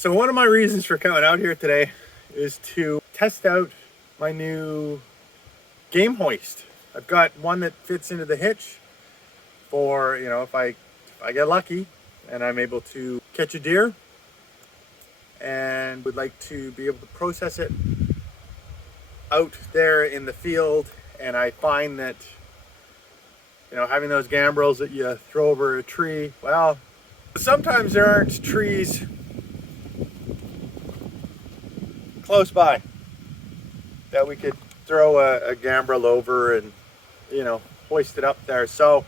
So one of my reasons for coming out here today is to test out my new game hoist. I've got one that fits into the hitch for, if I get lucky and I'm able to catch a deer and would like to be able to process it out there in the field. And I find that, having those gambrels that you throw over a tree, well, sometimes there aren't trees close by that we could throw a gambrel over and hoist it up there. So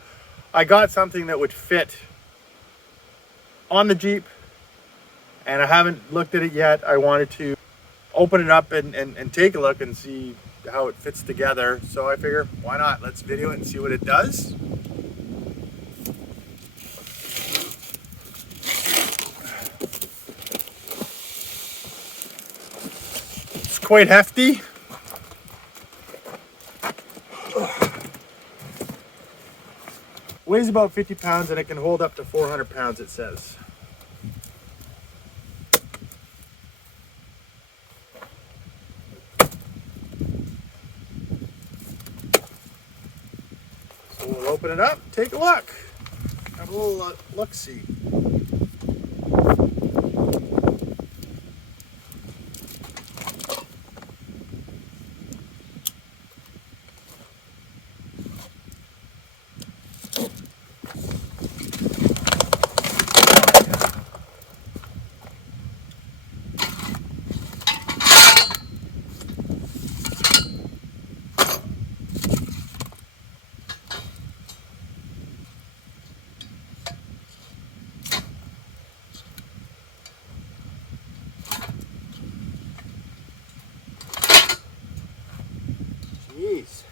I got something that would fit on the Jeep, and I haven't looked at it yet. I wanted to open it up and take a look and see how it fits together. So I figure, why not? Let's video it and see what it does. It's quite hefty. Weighs about 50 pounds and it can hold up to 400 pounds, it says. So we'll open it up, take a look. Have a little look-see. Jeez.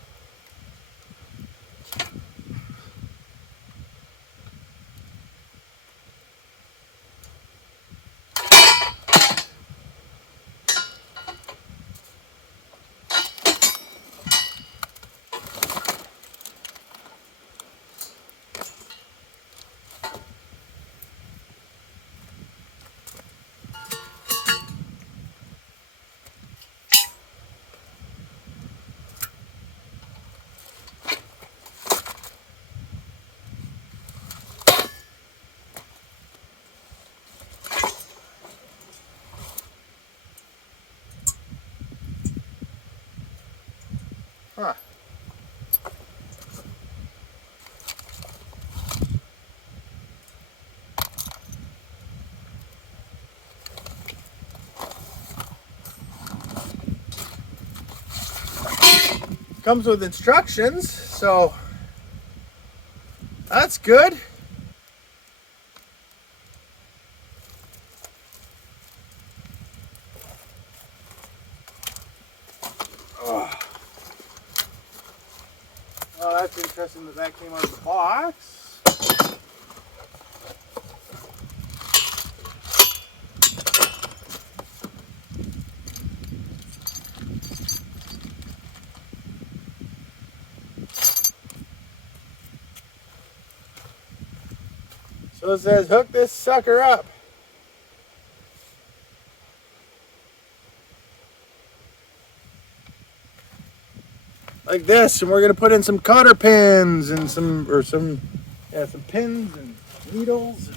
Huh. Comes with instructions, so that's good. Oh. Well, that's interesting that came out of the box. So it says, hook this sucker up. Like this, and we're gonna put in some cotter pins and some pins and needles.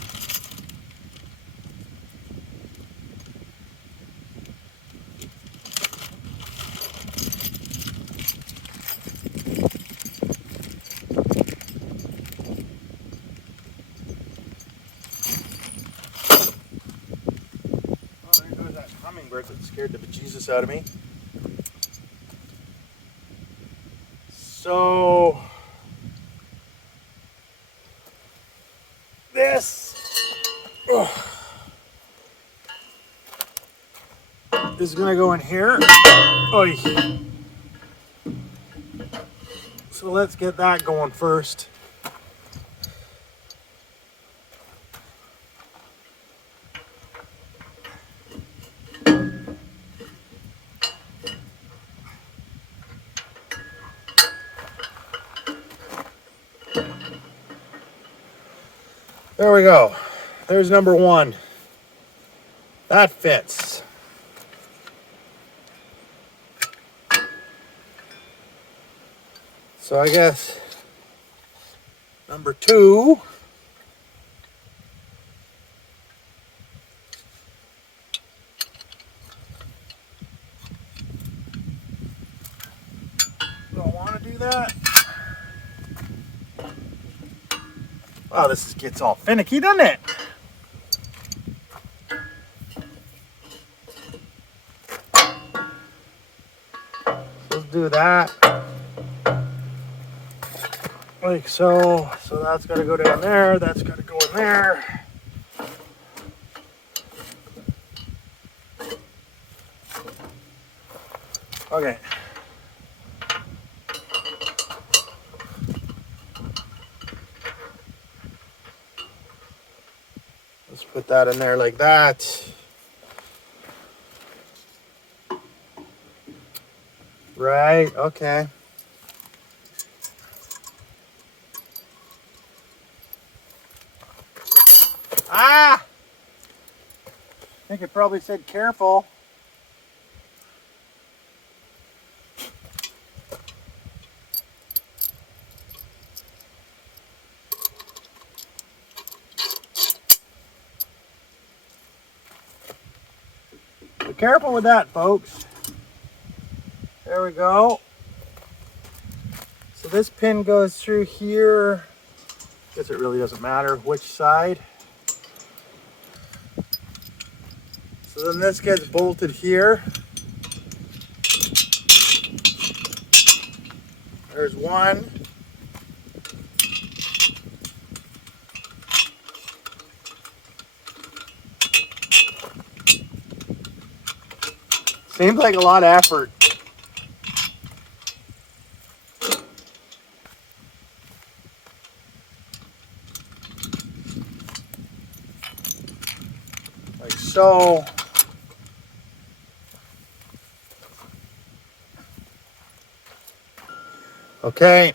Oh, there goes that hummingbird that scared the bejesus out of me. So this is gonna go in here. Oy. So let's get that going first. There we go. There's number one. That fits. So I guess number 2. Don't want to do that. Oh, this gets all finicky, doesn't it? Let's do that. Like so. So that's got to go down there. That's got to go in there. Okay. Let's put that in there like that. Right, okay. Ah! I think it probably said careful. Be careful with that, folks. There we go. So this pin goes through here. Guess it really doesn't matter which side. So then this gets bolted here. There's one. Seems like a lot of effort. Like so. Okay.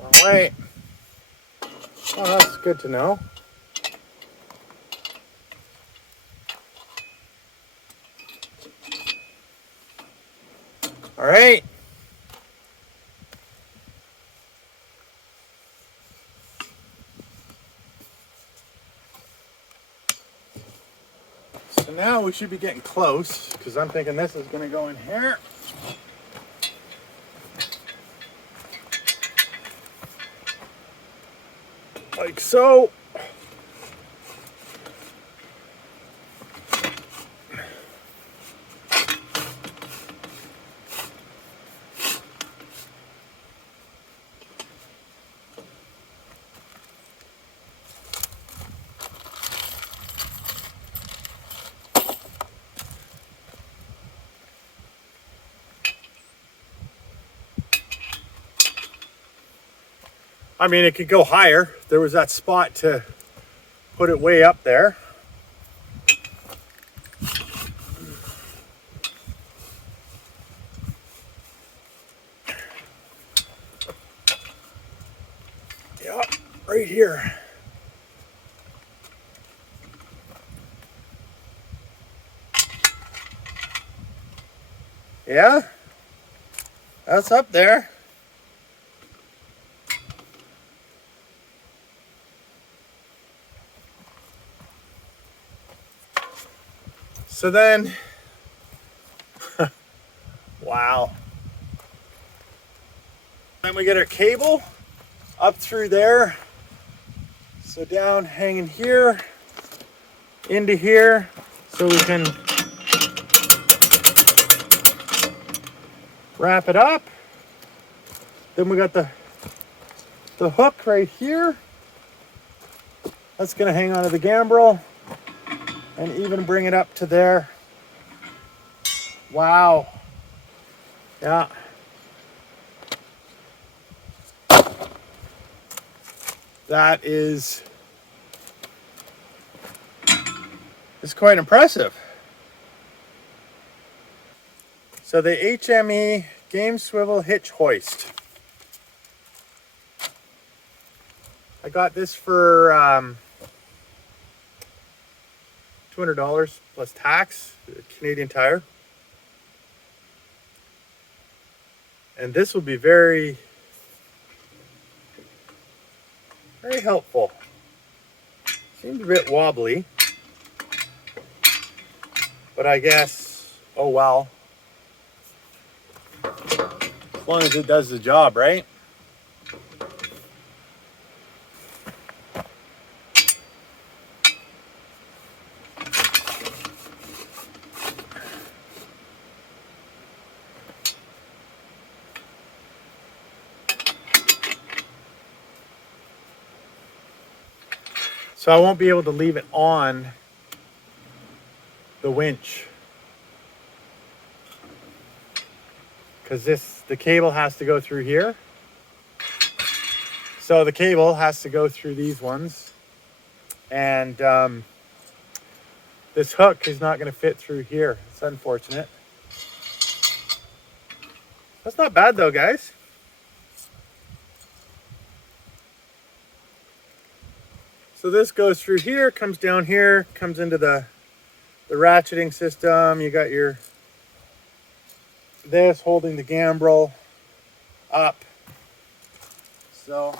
All right. Oh, that's good to know. All right. So now we should be getting close because I'm thinking this is going to go in here. Like so. I mean, it could go higher. There was that spot to put it way up there. Yeah, right here. Yeah, that's up there. So then, wow. Then we get our cable up through there. So down, hanging here, into here, so we can wrap it up. Then we got the hook right here. That's gonna hang onto the gambrel and even bring it up to there. Wow. Yeah. That is quite impressive. So the HME game swivel hitch hoist. I got this for $200 plus tax, Canadian Tire. And this will be very, very helpful. Seems a bit wobbly, but I guess, oh well. As long as it does the job, right? So I won't be able to leave it on the winch, because the cable has to go through here. So the cable has to go through these ones, and this hook is not going to fit through here. It's unfortunate. That's not bad though, guys. So this goes through here, comes down here, comes into the ratcheting system. You got this holding the gambrel up. So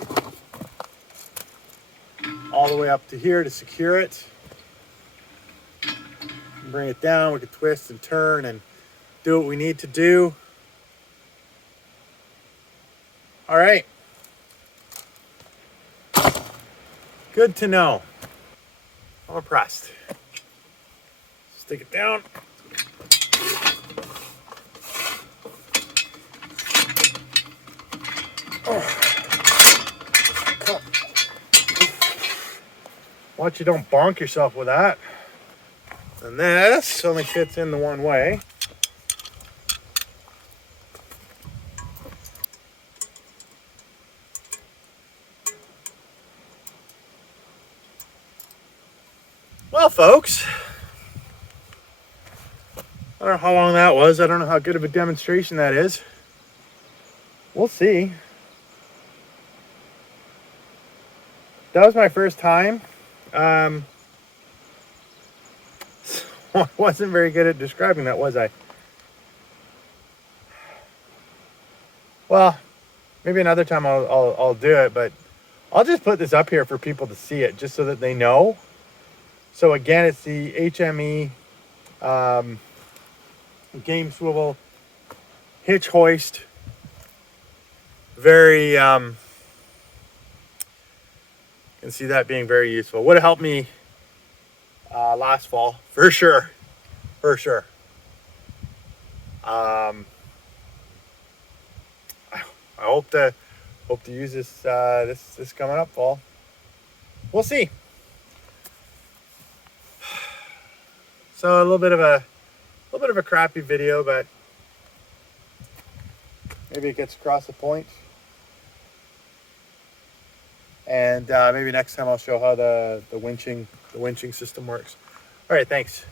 all the way up to here to secure it. Bring it down, we can twist and turn and do what we need to do. All right. Good to know. I'm impressed. Stick it down. Watch you don't bonk yourself with that. And this only fits in the one way. Well, folks, I don't know how long that was. I don't know how good of a demonstration that is. We'll see. That was my first time. I wasn't very good at describing that, was I? Well, maybe another time I'll do it, but I'll just put this up here for people to see it, just so that they know. So again, it's the HME game swivel hitch hoist. Very, you can see that being very useful. Would have helped me last fall, for sure, for sure. I hope to use this this coming up fall. We'll see. So a little bit of a crappy video, but maybe it gets across the point. And maybe next time I'll show how the winching system works. All right, thanks.